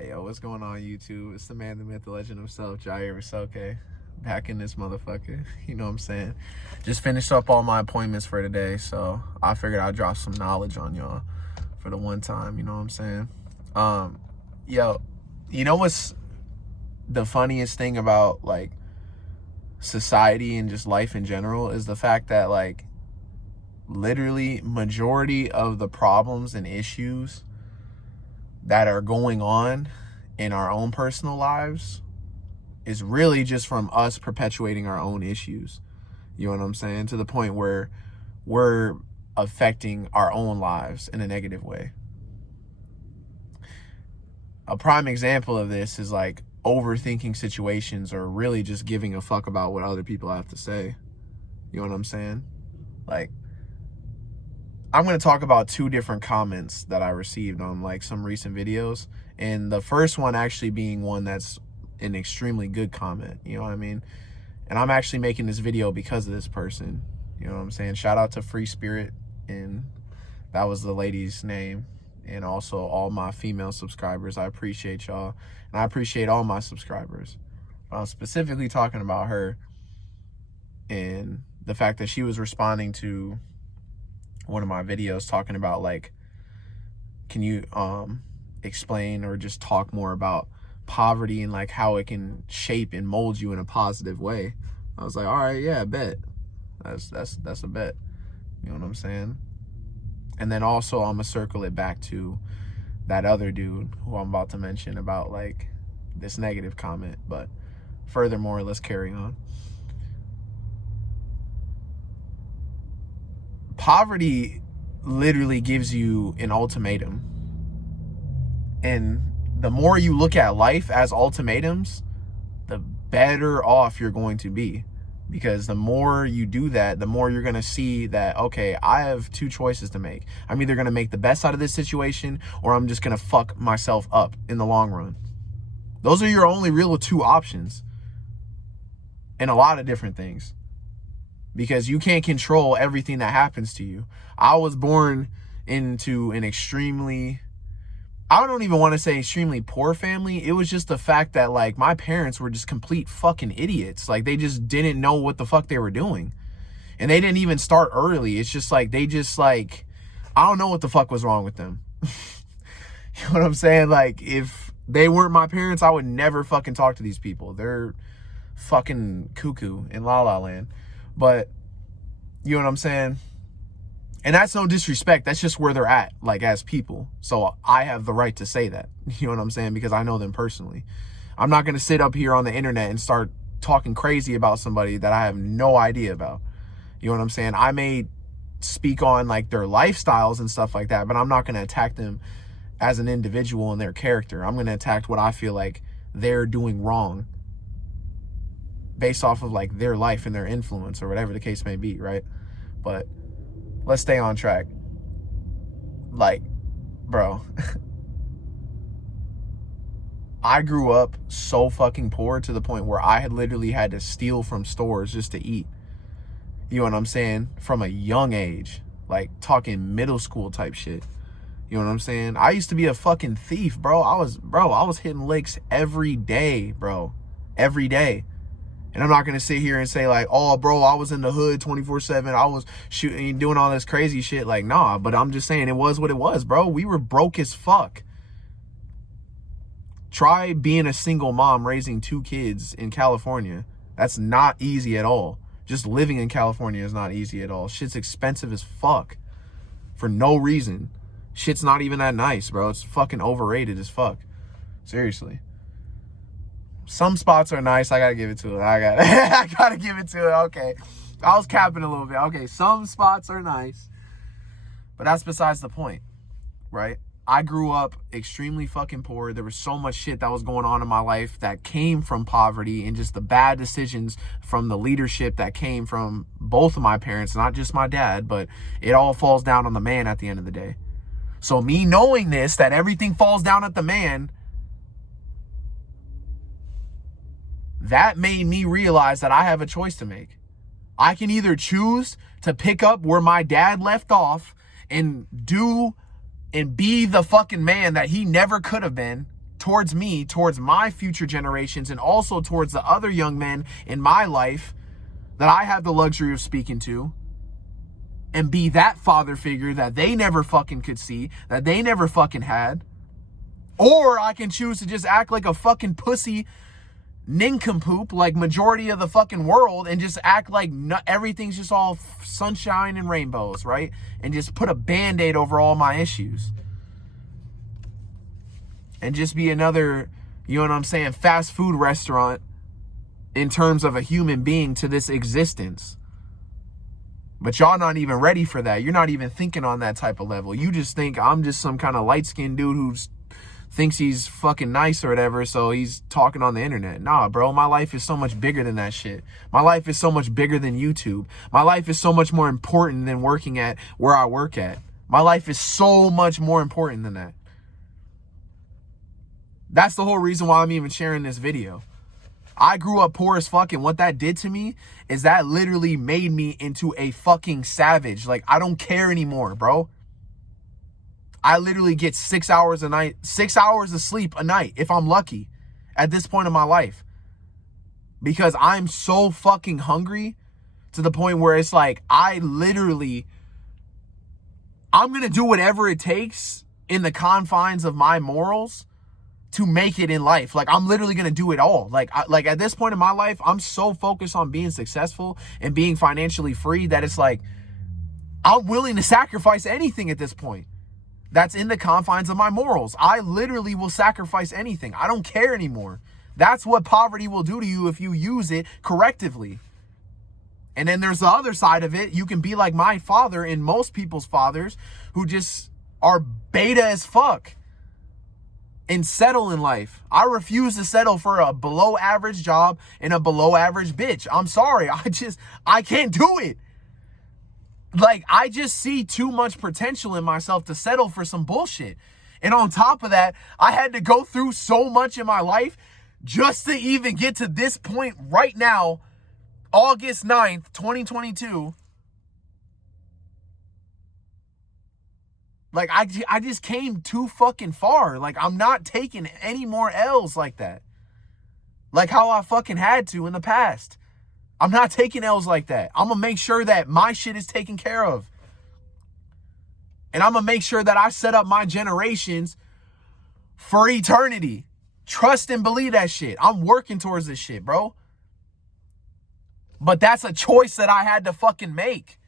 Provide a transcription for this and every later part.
Hey, yo, what's going on, YouTube? It's the man, the myth, the legend himself, Jair Rasoke. Back in this motherfucker. You know what I'm saying? Just finished up all my appointments for today, so I figured I'd drop some knowledge on y'all for the one time, you know what I'm saying? Yo, you know what's the funniest thing about, like, society and just life in general is the fact that, like, literally majority of the problems and issues that are going on in our own personal lives is really just from us perpetuating our own issues. You know what I'm saying? To the point where we're affecting our own lives in a negative way. A prime example of this is like overthinking situations or really just giving a fuck about what other people have to say. You know what I'm saying? Like, I'm going to talk about two different comments that I received on like some recent videos. And the first one actually being one that's an extremely good comment. You know what I mean? And I'm actually making this video because of this person. You know what I'm saying? Shout out to Free Spirit. And that was the lady's name. And also all my female subscribers. I appreciate y'all. And I appreciate all my subscribers. But I'm specifically talking about her and the fact that she was responding to one of my videos talking about, like, can you explain or just talk more about poverty and like how it can shape and mold you in a positive way. I was like, all right, yeah, bet. That's a bet. You know what I'm saying? And then also I'm gonna circle it back to that other dude who I'm about to mention about like this negative comment. But furthermore, let's carry on. Poverty literally gives you an ultimatum. And the more you look at life as ultimatums, the better off you're going to be. Because the more you do that, the more you're going to see that, okay, I have two choices to make. I'm either going to make the best out of this situation or I'm just going to fuck myself up in the long run. Those are your only real two options in a lot of different things. Because you can't control everything that happens to you. I was born into an extremely, I don't even want to say extremely poor family. It was just the fact that like my parents were just complete fucking idiots. Like they just didn't know what the fuck they were doing. And they didn't even start early. It's just like, they just like, I don't know what the fuck was wrong with them. You know what I'm saying? Like if they weren't my parents, I would never fucking talk to these people. They're fucking cuckoo in La La Land. But you know what I'm saying? And that's no disrespect. That's just where they're at, like, as people. So I have the right to say that. You know what I'm saying? Because I know them personally. I'm not going to sit up here on the internet and start talking crazy about somebody that I have no idea about. You know what I'm saying? I may speak on, like, their lifestyles and stuff like that, but I'm not going to attack them as an individual and their character. I'm going to attack what I feel like they're doing wrong based off of, like, their life and their influence or whatever the case may be, right? But let's stay on track. Like, bro, I grew up so fucking poor to the point where I had literally had to steal from stores just to eat. You know what I'm saying? From a young age, like talking middle school type shit. You know what I'm saying? I used to be a fucking thief, bro. I was hitting licks every day, bro. Every day. And I'm not going to sit here and say like, oh, bro, I was in the hood 24/7. I was shooting, doing all this crazy shit. Like, nah, but I'm just saying it was what it was, bro. We were broke as fuck. Try being a single mom raising two kids in California. That's not easy at all. Just living in California is not easy at all. Shit's expensive as fuck for no reason. Shit's not even that nice, bro. It's fucking overrated as fuck. Seriously. Some spots are nice. I gotta give it to it. I gotta give it to it. Okay. I was capping a little bit. Okay. Some spots are nice. But that's besides the point, right? I grew up extremely fucking poor. There was so much shit that was going on in my life that came from poverty and just the bad decisions from the leadership that came from both of my parents, not just my dad, but it all falls down on the man at the end of the day. So me knowing this, that everything falls down at the man, that made me realize that I have a choice to make. I can either choose to pick up where my dad left off and do and be the fucking man that he never could have been, towards me, towards my future generations, and also towards the other young men in my life that I have the luxury of speaking to, and be that father figure that they never fucking could see, that they never fucking had. Or I can choose to just act like a fucking pussy nincompoop like majority of the fucking world and just act like everything's just all sunshine and rainbows, right? And just put a band-aid over all my issues. And just be another, you know what I'm saying, fast food restaurant in terms of a human being to this existence. But y'all not even ready for that. You're not even thinking on that type of level. You just think I'm just some kind of light-skinned dude who's thinks he's fucking nice or whatever, so he's talking on the internet. Nah, bro, my life is so much bigger than that shit. My life is so much bigger than YouTube. My life is so much more important than working at where I work at. My life is so much more important than that. That's the whole reason why I'm even sharing this video. I grew up poor as fuck, and what that did to me is that literally made me into a fucking savage. Like, I don't care anymore, bro. I literally get 6 hours a night, 6 hours of sleep a night, if I'm lucky, at this point in my life. Because I'm so fucking hungry to the point where it's like, I'm going to do whatever it takes in the confines of my morals to make it in life. Like, I'm literally going to do it all. Like at this point in my life, I'm so focused on being successful and being financially free that it's like, I'm willing to sacrifice anything at this point. That's in the confines of my morals. I literally will sacrifice anything. I don't care anymore. That's what poverty will do to you if you use it correctively. And then there's the other side of it. You can be like my father and most people's fathers who just are beta as fuck and settle in life. I refuse to settle for a below average job and a below average bitch. I'm sorry. I can't do it. Like, I just see too much potential in myself to settle for some bullshit. And on top of that, I had to go through so much in my life just to even get to this point right now, August 9th, 2022. Like, I just came too fucking far. Like, I'm not taking any more L's like that. Like how I fucking had to in the past. I'm not taking L's like that. I'm going to make sure that my shit is taken care of. And I'm going to make sure that I set up my generations for eternity. Trust and believe that shit. I'm working towards this shit, bro. But that's a choice that I had to fucking make.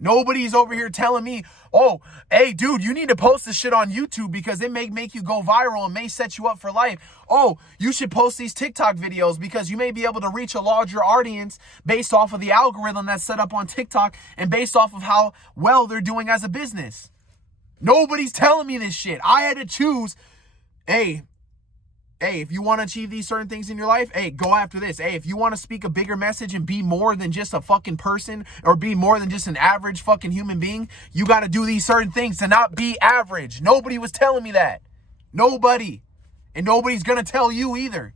Nobody's over here telling me, oh, hey, dude, you need to post this shit on YouTube because it may make you go viral and may set you up for life. Oh, you should post these TikTok videos because you may be able to reach a larger audience based off of the algorithm that's set up on TikTok and based off of how well they're doing as a business. Nobody's telling me this shit. I had to choose, hey, if you want to achieve these certain things in your life, hey, go after this. Hey, if you want to speak a bigger message and be more than just a fucking person or be more than just an average fucking human being, you got to do these certain things to not be average. Nobody was telling me that. Nobody. And nobody's going to tell you either.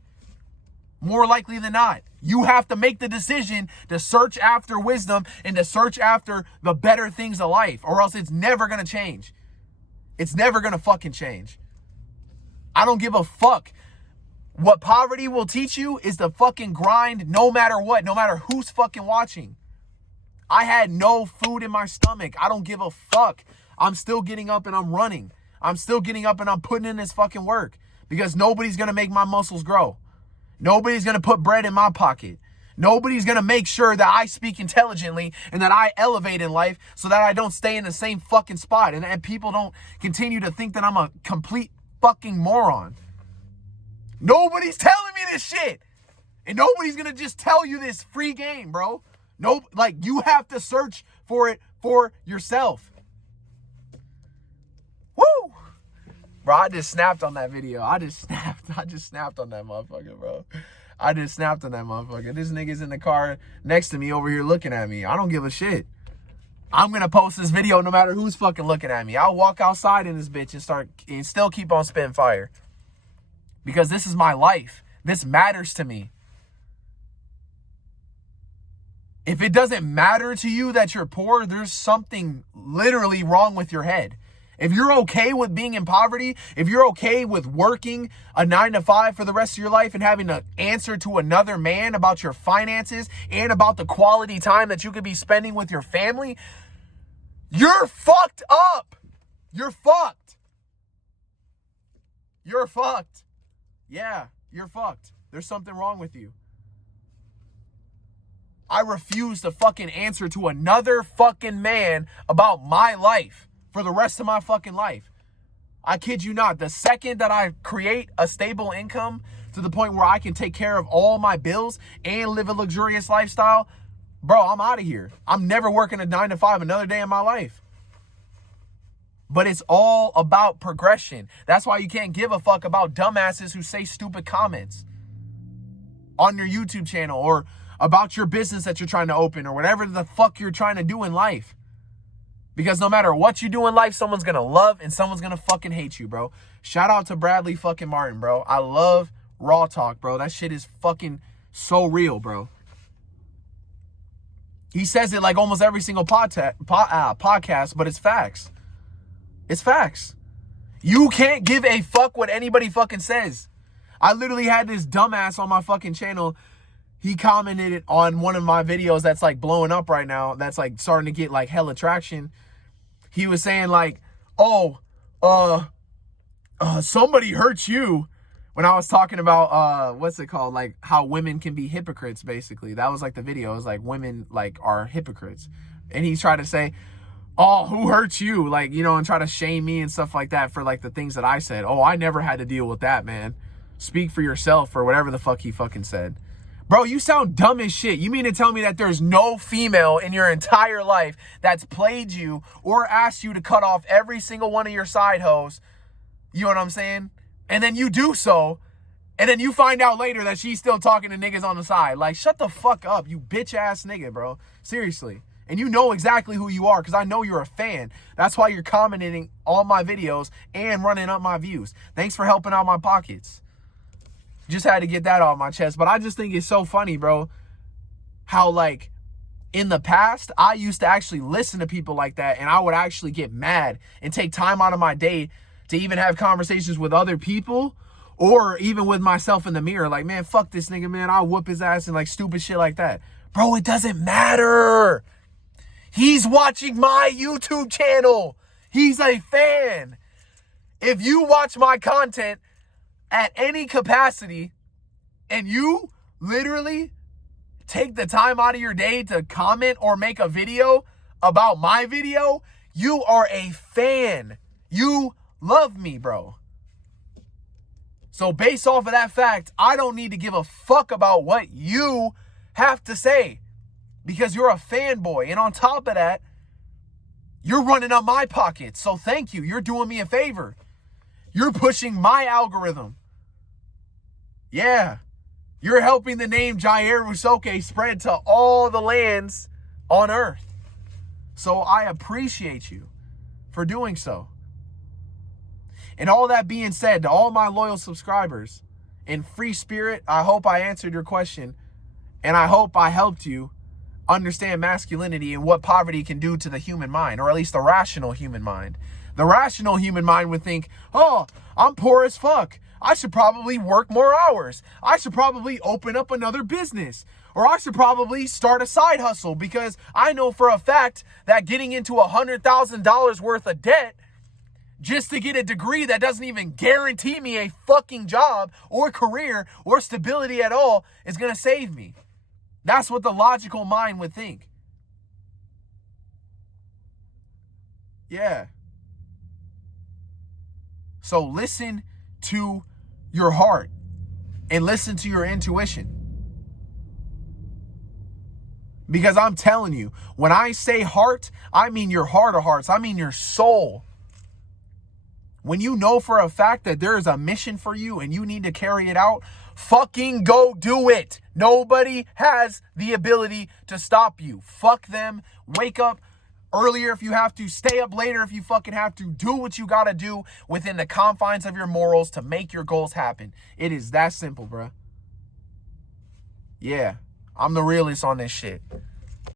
More likely than not. You have to make the decision to search after wisdom and to search after the better things of life, or else it's never going to change. It's never going to fucking change. I don't give a fuck. What poverty will teach you is to fucking grind no matter what, no matter who's fucking watching. I had no food in my stomach. I don't give a fuck. I'm still getting up and I'm running. I'm still getting up and I'm putting in this fucking work because nobody's going to make my muscles grow. Nobody's going to put bread in my pocket. Nobody's going to make sure that I speak intelligently and that I elevate in life so that I don't stay in the same fucking spot and people don't continue to think that I'm a complete fucking moron. Nobody's telling me this shit. And nobody's going to just tell you this free game, bro. No, like, you have to search for it for yourself. Woo! Bro, I just snapped on that video. I just snapped on that motherfucker, bro. I just snapped on that motherfucker. This nigga's in the car next to me over here looking at me. I don't give a shit. I'm going to post this video no matter who's fucking looking at me. I'll walk outside in this bitch and still keep on spitting fire. Because this is my life. This matters to me. If it doesn't matter to you that you're poor, there's something literally wrong with your head. If you're okay with being in poverty, if you're okay with working a 9 to 5 for the rest of your life and having to answer to another man about your finances and about the quality time that you could be spending with your family, you're fucked up. You're fucked. You're fucked. Yeah, you're fucked. There's something wrong with you. I refuse to fucking answer to another fucking man about my life for the rest of my fucking life. I kid you not. The second that I create a stable income to the point where I can take care of all my bills and live a luxurious lifestyle, bro, I'm out of here. I'm never working a 9 to 5 another day in my life. But it's all about progression. That's why you can't give a fuck about dumbasses who say stupid comments on your YouTube channel or about your business that you're trying to open or whatever the fuck you're trying to do in life. Because no matter what you do in life, someone's going to love and someone's going to fucking hate you, bro. Shout out to Bradley fucking Martin, bro. I love Raw Talk, bro. That shit is fucking so real, bro. He says it like almost every single podcast, but it's facts. It's facts. You can't give a fuck what anybody fucking says. I literally had this dumbass on my fucking channel. He commented on one of my videos that's like blowing up right now. That's like starting to get like hella traction. He was saying like, oh, somebody hurt you. When I was talking about, what's it called? Like how women can be hypocrites, basically. That was like the video. It was like women like are hypocrites. And he tried to say, oh, who hurt you? Like, you know, and try to shame me and stuff like that for like the things that I said. Oh, I never had to deal with that, man. Speak for yourself or whatever the fuck he fucking said. Bro, you sound dumb as shit. You mean to tell me that there's no female in your entire life that's played you or asked you to cut off every single one of your side hoes? You know what I'm saying? And then you do so, and then you find out later that she's still talking to niggas on the side. Like, shut the fuck up, you bitch ass nigga, bro. Seriously. And you know exactly who you are because I know you're a fan. That's why you're commenting on my videos and running up my views. Thanks for helping out my pockets. Just had to get that off my chest. But I just think it's so funny, bro, how like in the past, I used to actually listen to people like that and I would actually get mad and take time out of my day to even have conversations with other people or even with myself in the mirror. Like, man, fuck this nigga, man. I'll whoop his ass and like stupid shit like that. Bro, it doesn't matter. He's watching my YouTube channel. He's a fan. If you watch my content at any capacity and you literally take the time out of your day to comment or make a video about my video, you are a fan. You love me, bro. So based off of that fact, I don't need to give a fuck about what you have to say because you're a fanboy. And on top of that, you're running up my pockets. So thank you. You're doing me a favor. You're pushing my algorithm. Yeah. You're helping the name Jair Usoke spread to all the lands on earth. So I appreciate you for doing so. And all that being said, to all my loyal subscribers, in free spirit, I hope I answered your question. And I hope I helped you understand masculinity and what poverty can do to the human mind, or at least the rational human mind. The rational human mind would think, oh, I'm poor as fuck. I should probably work more hours. I should probably open up another business. Or I should probably start a side hustle because I know for a fact that getting into $100,000 worth of debt just to get a degree that doesn't even guarantee me a fucking job or career or stability at all is going to save me. That's what the logical mind would think. Yeah. So listen to your heart and listen to your intuition. Because I'm telling you, when I say heart, I mean your heart of hearts. I mean your soul. When you know for a fact that there is a mission for you and you need to carry it out, fucking go do it. Nobody has the ability to stop you. Fuck them. Wake up earlier if you have to. Stay up later if you fucking have to. Do what you gotta do within the confines of your morals to make your goals happen. It is that simple, bruh. Yeah, I'm the realest on this shit.